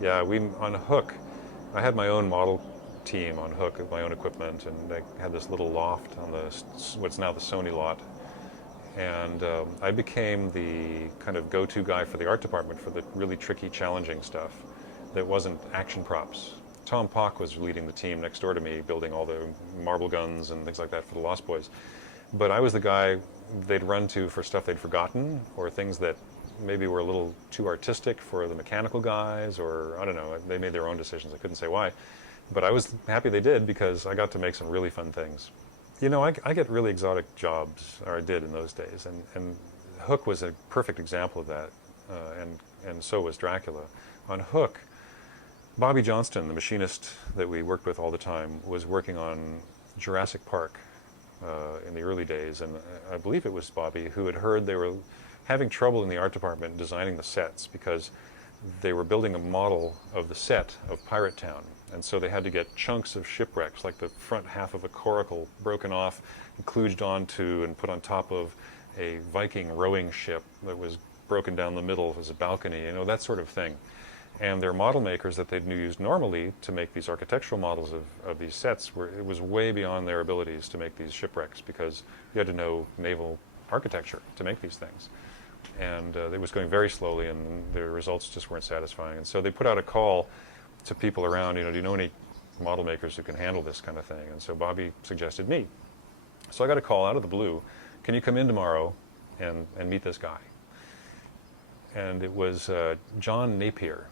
Yeah, we on Hook, I had my own model team on Hook with my own equipment, and I had this little loft on what's now the Sony lot. And I became the kind of go-to guy for the art department for the really tricky, challenging stuff that wasn't action props. Tom Pock was leading the team next door to me, building all the marble guns and things like that for the Lost Boys. But I was the guy they'd run to for stuff they'd forgotten, or things that maybe were a little too artistic for the mechanical guys, or I don't know, they made their own decisions. I couldn't say why. But I was happy they did, because I got to make some really fun things. You know, I get really exotic jobs, or I did in those days, and Hook was a perfect example of that, and so was Dracula. On Hook, Bobby Johnston, the machinist that we worked with all the time, was working on Jurassic Park in the early days, and I believe it was Bobby who had heard they were having trouble in the art department designing the sets, because they were building a model of the set of Pirate Town. And so they had to get chunks of shipwrecks, like the front half of a coracle broken off and kludged onto and put on top of a Viking rowing ship that was broken down the middle as a balcony, you know, that sort of thing. And their model makers that they'd used normally to make these architectural models of these sets, it was way beyond their abilities to make these shipwrecks, because you had to know naval architecture to make these things. And it was going very slowly, and the results just weren't satisfying. And so they put out a call to people around, you know, do you know any model makers who can handle this kind of thing? And so Bobby suggested me. So I got a call out of the blue, can you come in tomorrow and meet this guy? And it was John Napier,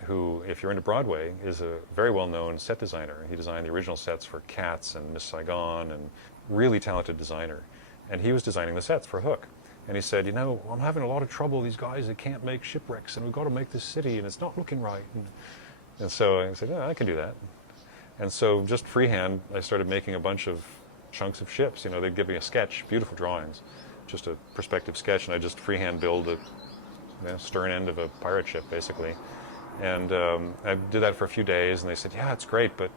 who, if you're into Broadway, is a very well-known set designer. He designed the original sets for Cats and Miss Saigon, and really talented designer. And he was designing the sets for Hook. And he said, you know, I'm having a lot of trouble. These guys, they can't make shipwrecks, and we've got to make this city, and it's not looking right. And so I said, yeah, I can do that. And so just freehand, I started making a bunch of chunks of ships. You know, they'd give me a sketch, beautiful drawings, just a perspective sketch, and I just freehand build a stern end of a pirate ship, basically. And I did that for a few days, and they said, yeah, it's great, but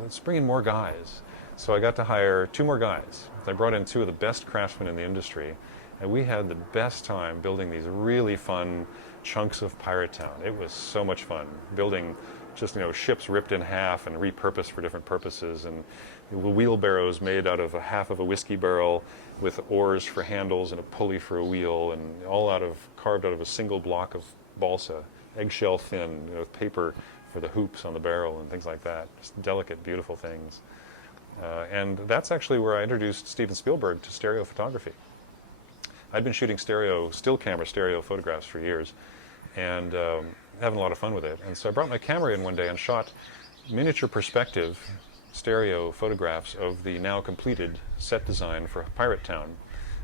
let's bring in more guys. So I got to hire 2 more guys. I brought in 2 of the best craftsmen in the industry, and we had the best time building these really fun chunks of Pirate Town. It was so much fun, building just, you know, ships ripped in half and repurposed for different purposes, and wheelbarrows made out of a half of a whiskey barrel with oars for handles and a pulley for a wheel, and all carved out of a single block of balsa, eggshell thin, you know, with paper for the hoops on the barrel and things like that. Just delicate, beautiful things. And that's actually where I introduced Steven Spielberg to stereo photography. I'd been shooting still camera stereo photographs for years, and having a lot of fun with it. And so I brought my camera in one day and shot miniature perspective stereo photographs of the now completed set design for Pirate Town,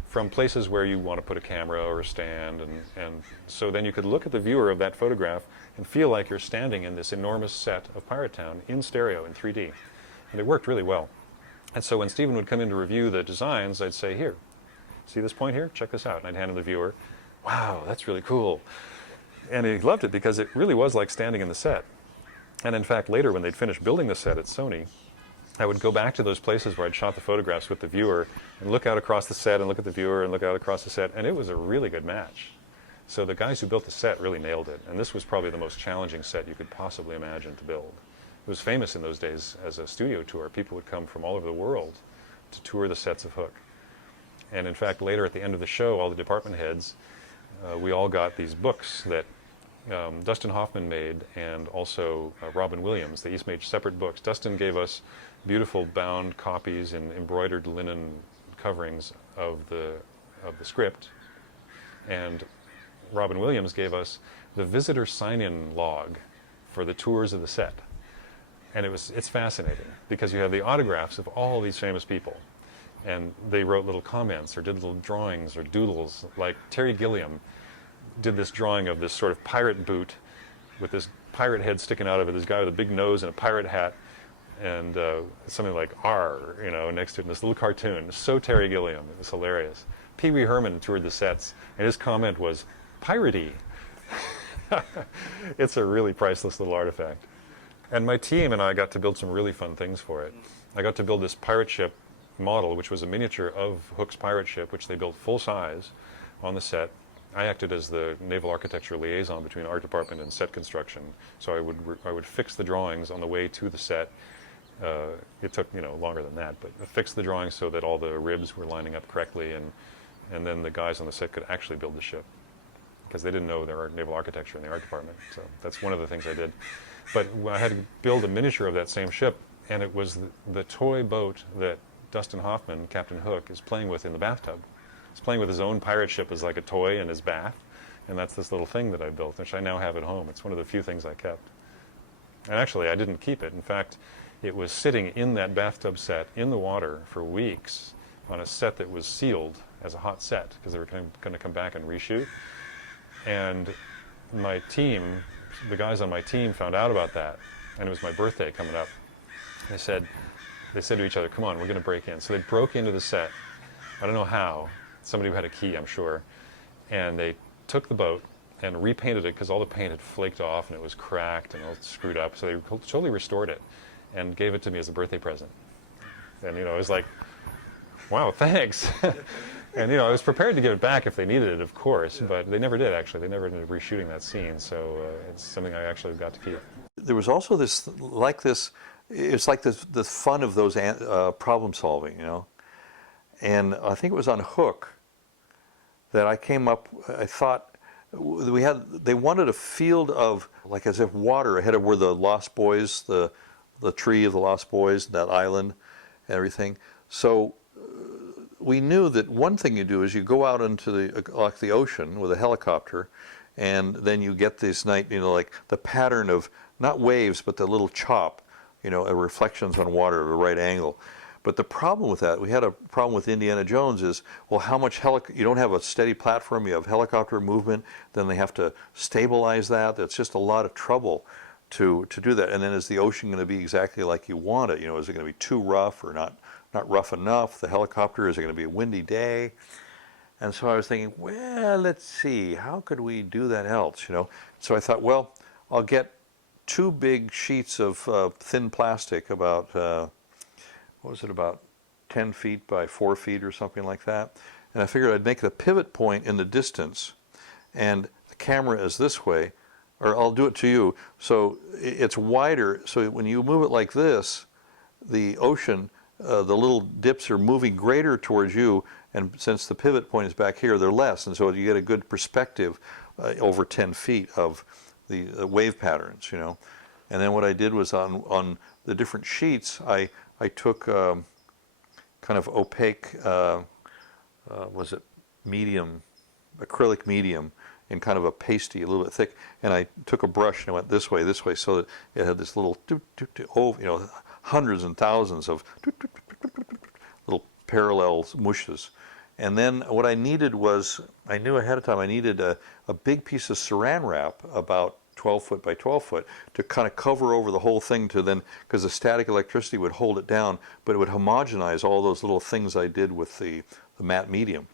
from places where you want to put a camera or a stand, and so then you could look at the viewer of that photograph and feel like you're standing in this enormous set of Pirate Town in stereo, in 3D. And it worked really well. And so when Steven would come in to review the designs, I'd say, here, see this point here? Check this out. And I'd hand him the viewer. Wow, that's really cool. And he loved it, because it really was like standing in the set. And in fact, later when they'd finished building the set at Sony, I would go back to those places where I'd shot the photographs with the viewer and look out across the set and look at the viewer and look out across the set, and it was a really good match. So the guys who built the set really nailed it, and this was probably the most challenging set you could possibly imagine to build. It was famous in those days as a studio tour. People would come from all over the world to tour the sets of Hook. And in fact, later at the end of the show, all the department heads, we all got these books that Dustin Hoffman made, and also Robin Williams. They each made separate books. Dustin gave us beautiful bound copies in embroidered linen coverings of the script, and Robin Williams gave us the visitor sign-in log for the tours of the set. And it's fascinating, because you have the autographs of all these famous people, and they wrote little comments or did little drawings or doodles. Like Terry Gilliam did this drawing of this sort of pirate boot with this pirate head sticking out of it, this guy with a big nose and a pirate hat, and something like R, you know, next to it in this little cartoon. So Terry Gilliam, it was hilarious. Pee Wee Herman toured the sets, and his comment was, "Piratey." It's a really priceless little artifact. And my team and I got to build some really fun things for it. I got to build this pirate ship model, which was a miniature of Hook's pirate ship, which they built full size on the set. I acted as the naval architecture liaison between art department and set construction. So I would fix the drawings on the way to the set. It took longer than that, but fix the drawings so that all the ribs were lining up correctly, and then the guys on the set could actually build the ship, because they didn't know their naval architecture in the art department. So that's one of the things I did. But I had to build a miniature of that same ship, and it was the toy boat that Dustin Hoffman, Captain Hook, is playing with in the bathtub. He's playing with his own pirate ship as like a toy in his bath, and that's this little thing that I built, which I now have at home. It's one of the few things I kept. And actually, I didn't keep it. In fact, it was sitting in that bathtub set in the water for weeks on a set that was sealed as a hot set, because they were going to come back and reshoot. And my team, the guys on my team, found out about that, and it was my birthday coming up. They said to each other, "Come on, we're going to break in." So they broke into the set. I don't know how. Somebody who had a key, I'm sure. And they took the boat and repainted it, because all the paint had flaked off and it was cracked and all screwed up. So they totally restored it and gave it to me as a birthday present. And I was like, wow, thanks. And I was prepared to give it back if they needed it, of course, but they never did, actually. They never ended up reshooting that scene, so it's something I actually got to keep. There was also this, it's like the fun of those problem solving, And I think it was on Hook that I came up, I thought, they wanted a field of, like as if water ahead of where the Lost Boys, the tree of the Lost Boys, that island, and everything. So we knew that one thing you do is you go out into the ocean with a helicopter, and then you get this night, like the pattern of not waves but the little chop, reflections on water at a right angle. But the problem with that, we had a problem with Indiana Jones, is, well, how much you don't have a steady platform, you have helicopter movement, then they have to stabilize that. That's just a lot of trouble to do that. And then is the ocean going to be exactly like you want it? Is it going to be too rough or not rough enough? The helicopter, is it going to be a windy day? And so I was thinking, well, let's see, how could we do that else? So I thought, well, I'll get 2 big sheets of thin plastic about about 10 feet by 4 feet or something like that. And I figured I'd make the pivot point in the distance, and the camera is this way, or I'll do it to you. So it's wider, so when you move it like this, the ocean, the little dips are moving greater towards you, and since the pivot point is back here, they're less, and so you get a good perspective over 10 feet of the wave patterns, And then what I did was on the different sheets, I took kind of opaque, medium, acrylic medium, in kind of a pasty, a little bit thick, and I took a brush and I went this way, so that it had this little, hundreds and thousands of little parallel mushes. And then what I needed was, I knew ahead of time I needed a big piece of saran wrap, about 12 foot by 12 foot, to kind of cover over the whole thing, to then, because the static electricity would hold it down, but it would homogenize all those little things I did with the matte medium.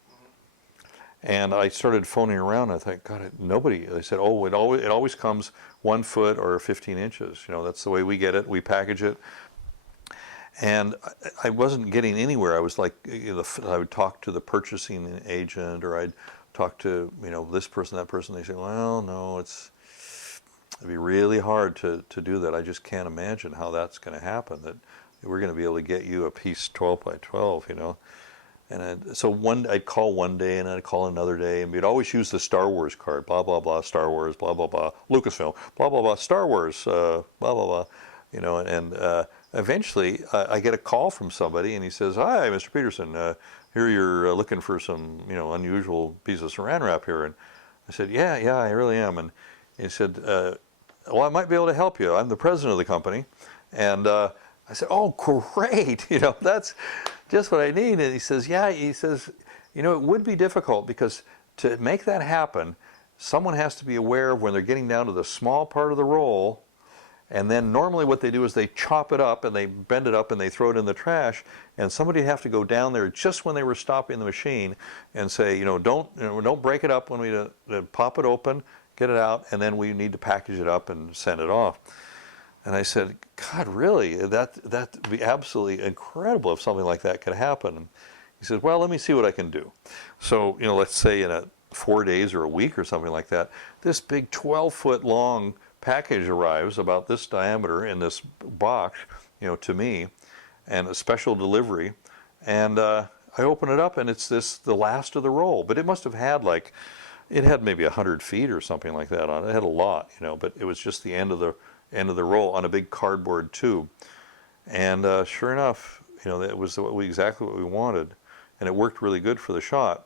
And I started phoning around. I thought, God, nobody. They said, oh, it always comes 1 foot or 15 inches. That's the way we get it. We package it. And I wasn't getting anywhere. I was like, I would talk to the purchasing agent, or I'd talk to this person, that person. They say, well, no, it'd be really hard to do that. I just can't imagine how that's going to happen, that we're going to be able to get you a piece 12 by 12, And so I'd call one day, and I'd call another day, and we'd always use the Star Wars card, blah, blah, blah, Star Wars, blah, blah, blah, Lucasfilm, blah, blah, blah, Star Wars, blah, blah, blah, and eventually I get a call from somebody, and he says, hi, Mr. Peterson, here you're looking for some, unusual piece of saran wrap here. And I said, yeah, I really am. And he said, well, I might be able to help you. I'm the president of the company. And I said, oh, great. That's just what I need. And he says, yeah, it would be difficult, because to make that happen, someone has to be aware of when they're getting down to the small part of the roll. And then normally what they do is they chop it up and they bend it up and they throw it in the trash. And somebody would have to go down there just when they were stopping the machine and say, don't break it up when we pop it open, get it out, and then we need to package it up and send it off. And I said, God, really? That'd be absolutely incredible if something like that could happen. And he said, well, let me see what I can do. So, let's say in a 4 days or a week or something like that, this big 12-foot long package arrives about this diameter in this box, to me, and a special delivery. And I open it up, and it's the last of the roll. But it must have had it had maybe 100 feet or something like that on it. It had a lot, but it was just the end of the roll on a big cardboard tube. And sure enough, that was exactly what we wanted, and it worked really good for the shot.